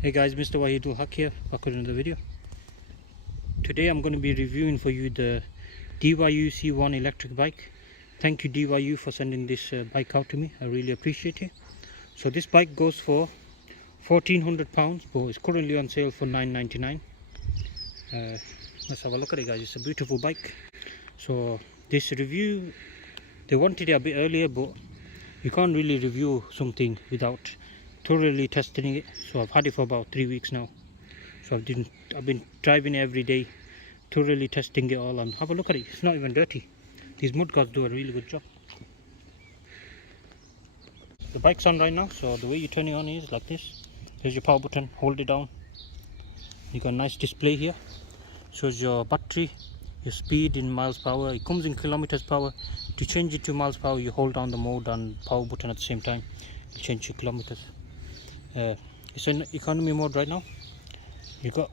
Hey guys, MrWaheedulHaque here, back with another video. Today I'm going to be reviewing for you the DYU C1 electric bike. Thank you DYU for sending this bike out to me, I really appreciate it. So this bike goes for £1,400, but it's currently on sale for £999. Let's have a look at it guys, it's a beautiful bike. So this review, they wanted it a bit earlier, but you can't really review something without thoroughly testing it. So I've had it for about 3 weeks now, so I've been driving it every day, thoroughly testing it all, and have a look at it, it's not even dirty. These mud guards do a really good job. The bike's on right now, so the way you turn it on is like this. There's your power button, hold it down, you got a nice display here, shows your battery, your speed in miles per hour. It comes in kilometers per hour. To change it to miles per hour, you hold down the mode and power button at the same time, you change your kilometers. It's in economy mode right now. You got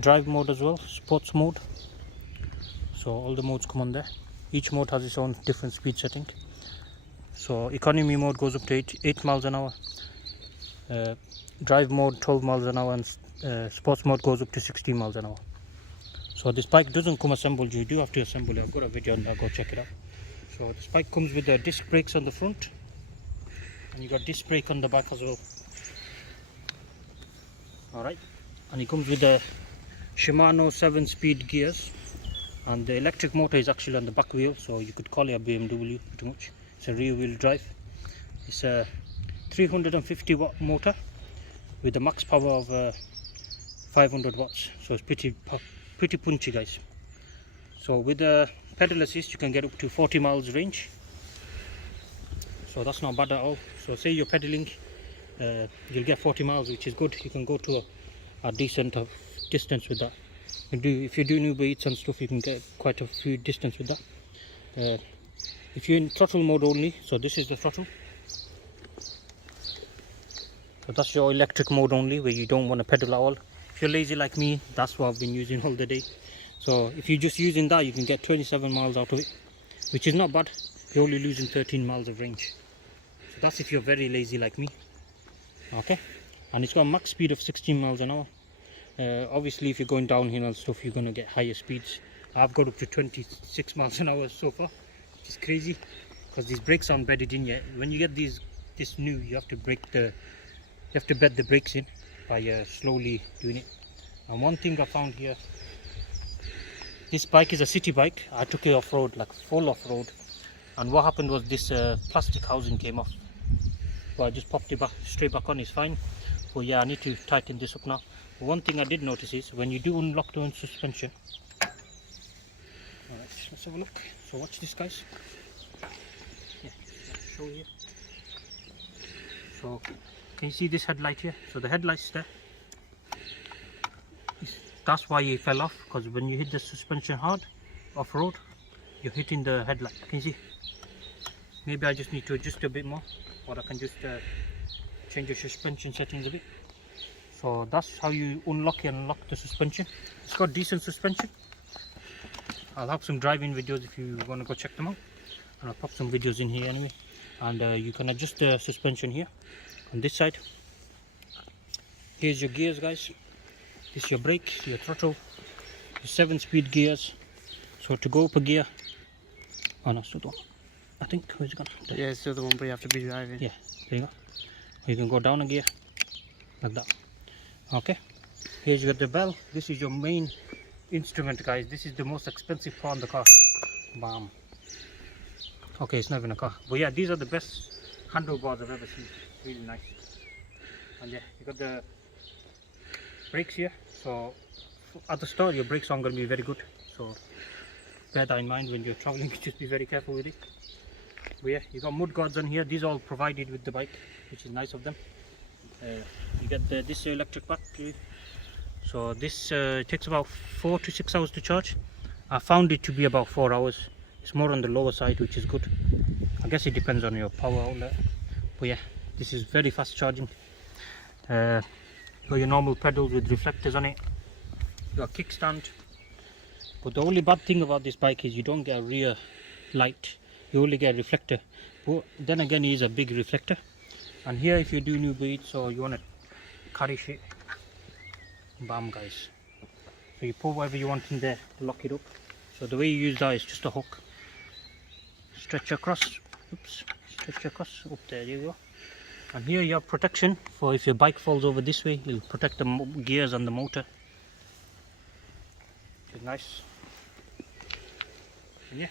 drive mode as well, sports mode, so all the modes come on there. Each mode has its own different speed setting. So economy mode goes up to 8 miles an hour, drive mode 12 miles an hour, and sports mode goes up to 16 miles an hour. So this bike doesn't come assembled, you do have to assemble it. I've got a video on that, go check it out. So this bike comes with the disc brakes on the front, and you got disc brake on the back as well. Alright, and it comes with the Shimano 7-speed gears, and the electric motor is actually on the back wheel, so you could call it a BMW pretty much. It's a rear wheel drive. It's a 350 watt motor with a max power of 500 watts, so it's pretty punchy guys. So with the pedal assist you can get up to 40 miles range, so that's not bad at all. So say you're pedaling, you'll get 40 miles, which is good. You can go to a decent distance with that. If you do Uber Eats and stuff, you can get quite a few distance with that. If you're in throttle mode only, so this is the throttle, so that's your electric mode only, where you don't want to pedal at all. If you're lazy like me, that's what I've been using all the day. So if you're just using that, you can get 27 miles out of it, which is not bad. You're only losing 13 miles of range. So that's if you're very lazy like me. Okay, and it's got a max speed of 16 miles an hour. Obviously if you're going downhill and stuff, you're going to get higher speeds. I've got up to 26 miles an hour so far, which is crazy because these brakes aren't bedded in yet. When you get this new, you have to bed the brakes in by slowly doing it. And one thing I found here, this bike is a city bike. I took it off-road, like full off-road, and what happened was this plastic housing came off. So I just popped it back straight back on, it's fine. But yeah, I need to tighten this up now. But one thing I did notice is when you do unlock the suspension. Alright, let's have a look. So watch this guys. Yeah, I'll show you. So can you see this headlight here? So the headlight's there. That's why it fell off, because when you hit the suspension hard off-road, you're hitting the headlight. Can you see? Maybe I just need to adjust a bit more, or I can just change the suspension settings a bit. So that's how you unlock and unlock the suspension. It's got decent suspension. I'll have some driving videos if you want to go check them out, and I'll pop some videos in here anyway. And you can adjust the suspension here on this side. Here's your gears guys. This is your brake, your throttle, your 7-speed gears. So to go up a gear, oh no, still the one. I think, where's it gone? There. Yeah, it's still the one, but you have to be driving. Yeah, there you go. You can go down a gear, like that. Okay, here's you got the bell. This is your main instrument guys. This is the most expensive part in the car. Bam. Okay, it's not even a car. But yeah, these are the best handlebars I've ever seen. Really nice. And yeah, you got the brakes here. So at the start your brakes aren't going to be very good, so bear that in mind when you're traveling. Just be very careful with it. But yeah, you got mud guards on here. These are all provided with the bike, which is nice of them. You get this electric battery. So this takes about 4 to 6 hours to charge. I found it to be about 4 hours. It's more on the lower side, which is good. I guess it depends on your power outlet. But yeah, this is very fast charging. Got your normal pedals with reflectors on it. You got a kickstand. But the only bad thing about this bike is you don't get a rear light. You only get a reflector. But then again, it is a big reflector. And here, if you do Uber Eats or you want to carry shit, bam guys. So you put whatever you want in there to lock it up. So the way you use that is just a hook, stretch across, oops, stretch across, up there you go. And here you have protection for if your bike falls over this way, it'll protect the gears and the motor. It's nice. And yeah,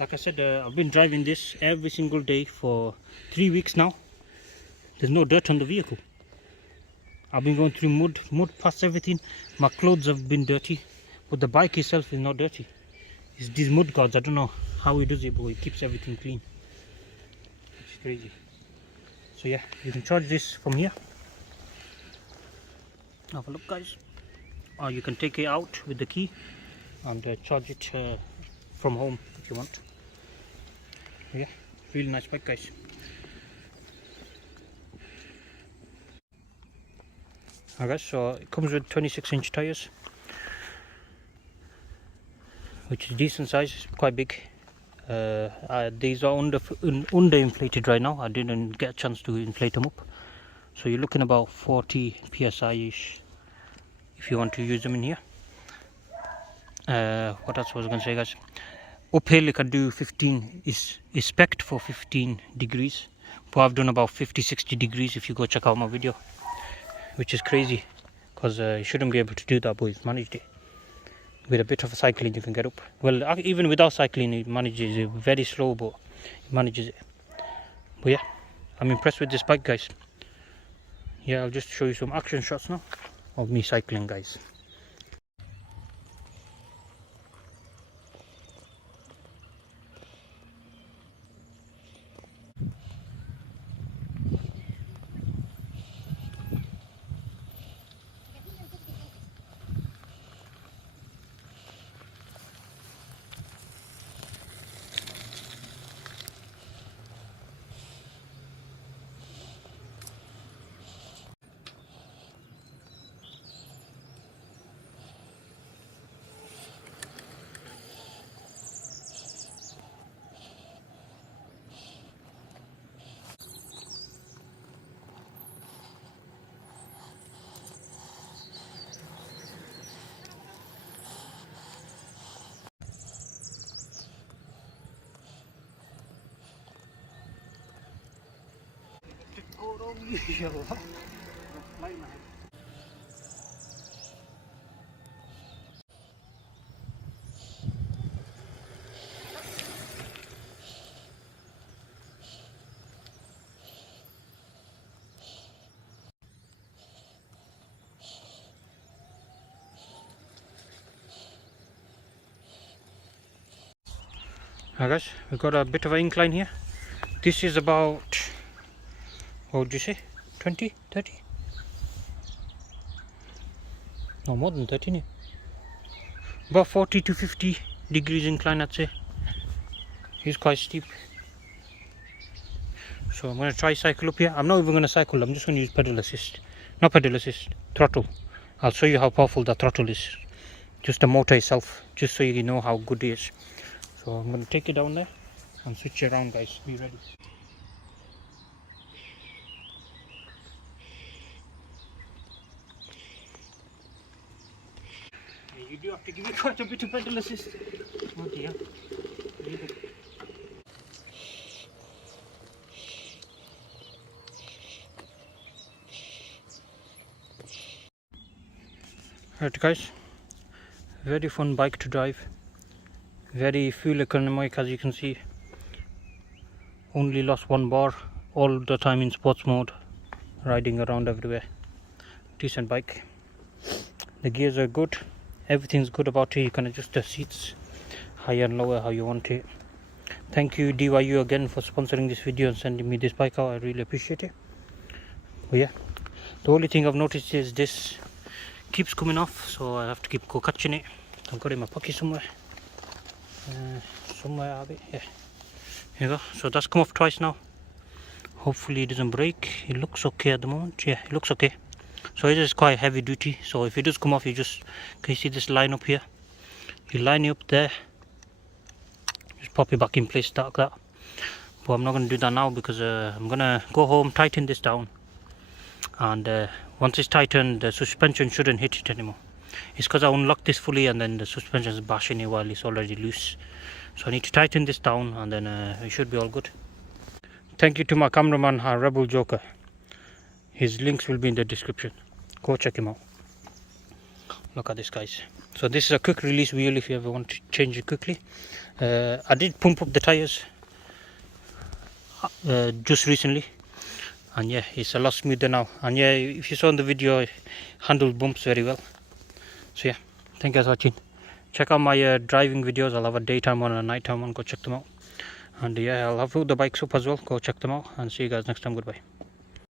like I said, I've been driving this every single day for 3 weeks now. There's no dirt on the vehicle. I've been going through mud past everything. My clothes have been dirty, but the bike itself is not dirty. It's these mud guards, I don't know how he does it, but he keeps everything clean. It's crazy. So yeah, you can charge this from here. Have a look guys. Or you can take it out with the key and charge it from home if you want. Yeah, really nice bike guys. Alright, so it comes with 26-inch tires, which is decent size, quite big. These are under inflated right now. I didn't get a chance to inflate them up, so you're looking about 40 psi ish if you want to use them in here. What else was I going to say guys? Uphill you can do 15, is spec'd for 15 degrees, but I've done about 50-60 degrees if you go check out my video, which is crazy because you shouldn't be able to do that, but he's managed it. With a bit of cycling you can get up. Well, even without cycling it manages it. Very slow, but it manages it. But yeah, I'm impressed with this bike guys. Yeah, I'll just show you some action shots now of me cycling guys. Alright guys, we've got a bit of an incline here. This is about, what would you say, 20, 30? No, more than 30, about 40 to 50 degrees incline I'd say. It's quite steep. So I'm going to try cycle up here. I'm not even going to cycle, I'm just going to use pedal assist. Not pedal assist, throttle. I'll show you how powerful the throttle is. Just the motor itself, just so you know how good it is. So I'm going to take it down there and switch it around guys, be ready. You do have to give me quite a bit of pedal assist. Oh dear. Alright guys, very fun bike to drive. Very fuel economic as you can see. Only lost 1 bar all the time in sports mode, riding around everywhere. Decent bike. The gears are good, everything's good about it. You can adjust the seats higher and lower how you want it. Thank you DYU again for sponsoring this video and sending me this bike out. I really appreciate it. But yeah, the only thing I've noticed is this keeps coming off, so I have to keep catching it. I've got it in my pocket somewhere. Somewhere I have it, yeah. Here you go. So that's come off twice now. Hopefully it doesn't break. It looks okay at the moment. Yeah, it looks okay. So it is quite heavy duty. So if it does come off, you just, can you see this line up here? You line it up there. Just pop it back in place like that. But I'm not going to do that now because I'm going to go home, tighten this down. And Once it's tightened, the suspension shouldn't hit it anymore. It's because I unlocked this fully and then the suspension is bashing it while it's already loose. So I need to tighten this down and then it should be all good. Thank you to my cameraman Rebel Joker. His links will be in the description. Go check him out. Look at this, guys. So this is a quick release wheel if you ever want to change it quickly. I did pump up the tires just recently, and yeah, it's a lot smoother now. And yeah, if you saw in the video, it handles bumps very well. So yeah, thank you guys for watching. Check out my driving videos. I'll have a daytime one and a nighttime one. Go check them out. And yeah, I'll have the bikes up as well. Go check them out and see you guys next time. Goodbye.